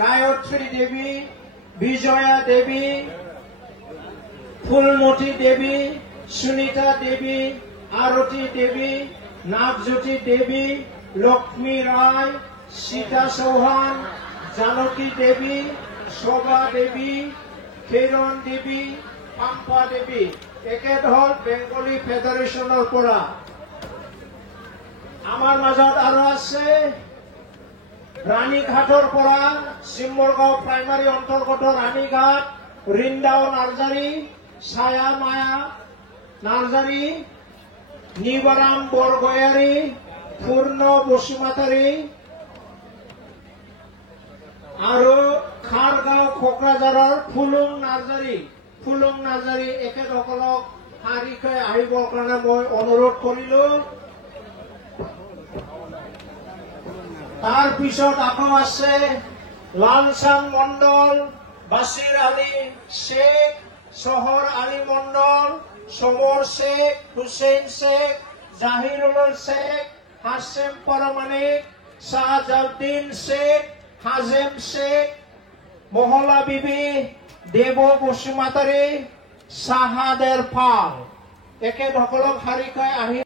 গায়ত্রী দেবী, বিজয়া দেবী, ফুলমতি দেবী, সুনিতা দেবী, আরতি দেবী, নাগজ্যোতি দেবী, লক্ষ্মী রায়, সীতা চৌহান, জানকী দেবী, শোভা দেবী, কিরণ দেবী, পাম্পা দেবী। একেট হল বেংগলী ফেডাৰেশনৰ পৰা। আমাৰ মাজত আৰু আছে ৰাণীঘাটৰ পৰা চিম্বৰগাঁও প্ৰাইমাৰী অন্তৰ্গত ৰাণীঘাট ৰিন্দাও নাৰ্জাৰী, ছায়া মায়া নাৰ্জাৰী, নিবাৰাম বৰগয়াৰী, পূৰ্ণ বসুমাতাৰী আৰু খাৰগাঁও কোকৰাঝাৰৰ ফুলুং নাৰ্জাৰী এখেতসকলক শাৰীকৈ আহিবৰ কাৰণে মই অনুৰোধ কৰিলো। তাৰপিছত আকৌ আছে লালচাং মণ্ডল, বাছিৰ আলী শেখ, চহৰ আলী মণ্ডল, সমৰ শেখ, হুসেন শেখ, জাহিৰুল শেখ, হাসেম পৰমানিক, শাহজাউদ্দিন শেখ, হাজেম শেখ, মহলা বিবি, দেব বসুমাতাৰী, চাহাদেৰ পাল এখেতসকলক শাৰীকৈ আহি